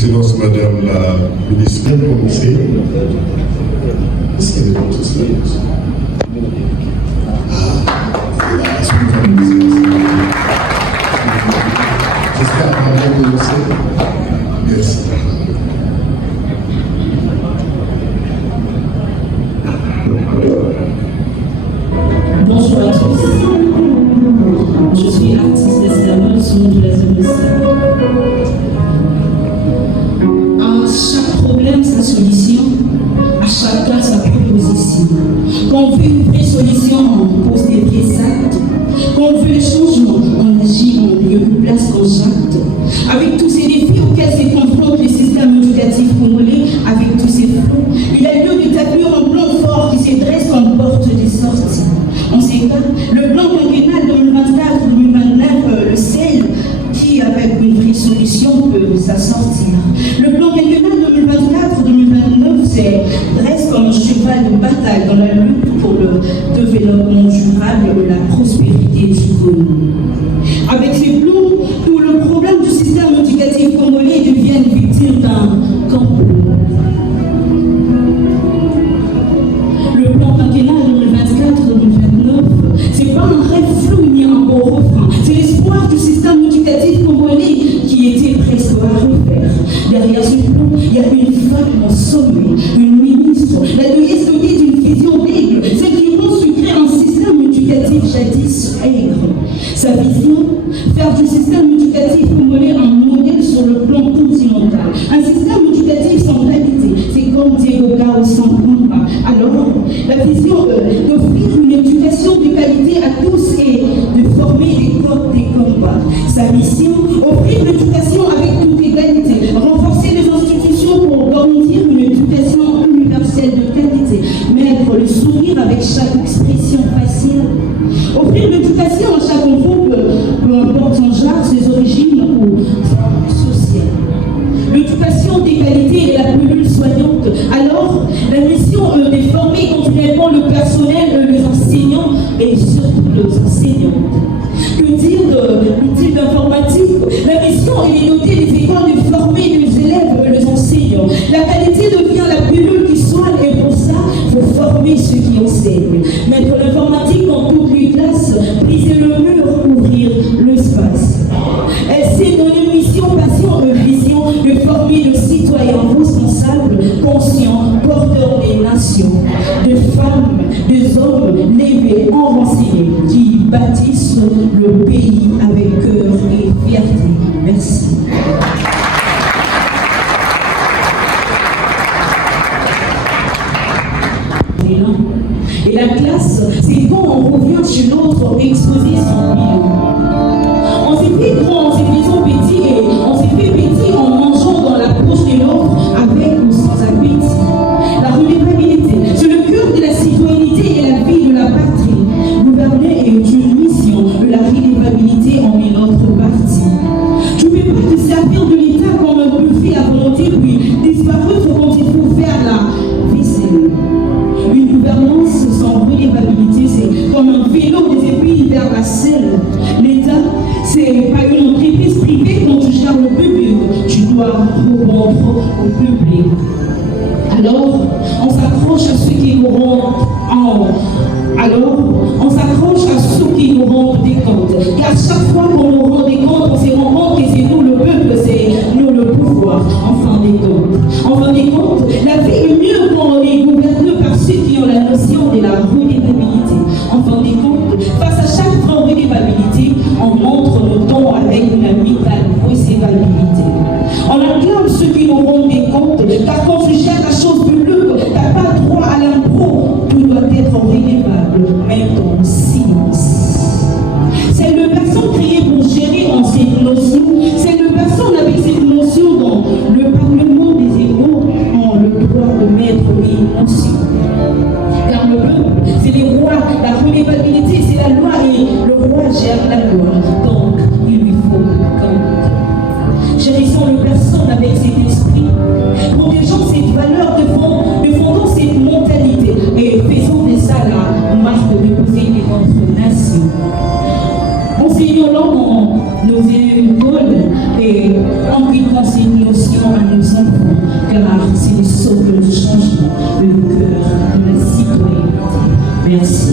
Excellence Madame la ministre, bien prononcée. Est-ce qu'elle est dans tout cela? La j'espère qu'on va bien prononcé. Merci. Bonjour à tous. Je suis artiste esclavage, sous de la zone. À chaque problème, sa solution. À chaque cas, sa proposition. Quand on veut une vraie solution, on pose des pieds exacts. Quand on veut le changement, on agit en lieu de place en acte. Avec tous ces défis auxquels se confronte le système éducatif congolais, avec tous ces flous, il a lieu d'établir un plan fort qui se dresse comme porte de sortie. On sait que le plan quinquennal 2024-2029, le seul qui, avec une vraie solution, peut s'assortir. Le plan quinquennal 2024-2029 se dresse comme un cheval de bataille dans la lutte pour le développement durable et la prospérité du Congo. Avec ces plans, tout le problème du système éducatif congolais devient victime d'un complot. Le plan quinquennal 2024-2029, c'est pas un rêve flou ni un beau refrain. C'est l'espoir du système éducatif congolais qui était presque à refaire. Derrière ce plan, il y a une femme en sommet, une ministre, la déesse dotée d'une vision d'aigle, celle qui pense créer un système éducatif jadis aigre. Sa vision, faire du système éducatif congolais un modèle sur le plan continental. Un système éducatif sans qualité, c'est comme Diego Gao sans combat. Alors, la vision d'offrir une éducation de qualité à tous et de former des corps des combats. Sa mission, offrir l'éducation avec toute égalité, renforcer les institutions pour garantir une éducation universelle de qualité, mettre le sourire avec chaque expression faciale, offrir l'éducation à chaque enfant, peu importe son genre, ses origines ou sociales. L'éducation d'égalité est la pilule soignante. Alors, la mission de former continuellement le personnel, les enseignants et surtout les enseignantes. Que dire de l'outil d'informatique? La mission est de doter les écoles de former les élèves et les enseignants. La qualité devient la pilule qui soigne et pour ça, il faut former ceux qui enseignent. Mettre l'informatique dans toutes les classes, briser le mur, ouvrir l'espace. C'est notre mission, passion et vision de former le citoyen responsable, conscient, porteur des nations, de femmes, des hommes levés, renseignés, qui bâtissent le pays avec cœur et fierté. Merci. Et la classe, c'est quand on revient chez l'autre exposer son bilan. On s'est fait grand, on s'est fait petit et on s'est fait petit en mangeant dans la poche de l'autre avec ou sans appétit. La redevabilité, c'est le cœur de la citoyenneté et la vie de la patrie. Gouverner est une mission, la redevabilité en est notre partie. Tu ne peux pas te servir de l'État comme un buffet à volonté puis disparaître quand il faut faire la vaisselle. Une gouvernance sans redevabilité, c'est comme un vélo des épines vers la selle. L'État, c'est pas une entreprise privée quand tu gères le public. Tu dois répondre au public. Alors, on s'accroche à ceux qui nous rendent des comptes. Car chaque fois qu'on nous rend des comptes, on se rend compte que c'est nous le peuple, c'est nous le pouvoir. En fin des comptes. En fin des comptes, la vie est mieux quand on est gouverné par ceux qui ont la notion de la redevabilité. En fin des comptes, face à chaque grande redevabilité, on montre nos dons avec une amicale recevabilité. On acclame ceux qui nous rendent des comptes, car quand tu gères la chose publique, tu n'as pas droit à l'impôt, tout doit être redevable, même en silence. C'est le personne créée pour gérer en cette notion, c'est le personne avec cette notion dans le parlement des égaux ont le droit de mettre une notion. Car le peuple, c'est les rois, la redevabilité, c'est la loi et le roi gère la loi. Donc, il lui faut compte. enseigner aussi à nos enfants, car c'est le socle du changement de nos cœurs, de la citoyenneté. Merci.